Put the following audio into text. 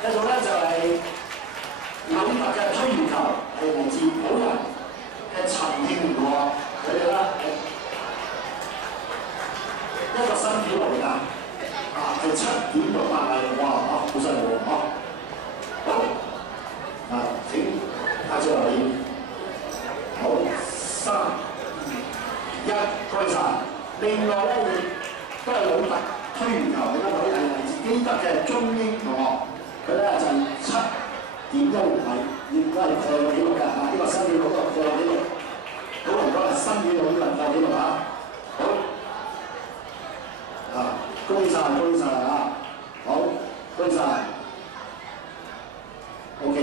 一種咧就係紐特嘅推鉛球，係嚟自普人嘅陳慶和，佢哋咧一個新紀錄嚟㗎，係7.68米，哇！好犀利喎，好，請大家留意，好，3、2、1，開曬。另外咧，亦都係紐特推鉛球，另一位係嚟自基德嘅中英同學，佢咧就7.16米，亦都係破紀錄嘅呢個新紀錄都破紀錄。好唔該，新紀錄呢個破紀錄好，恭喜曬，恭喜曬好，恭喜曬。OK，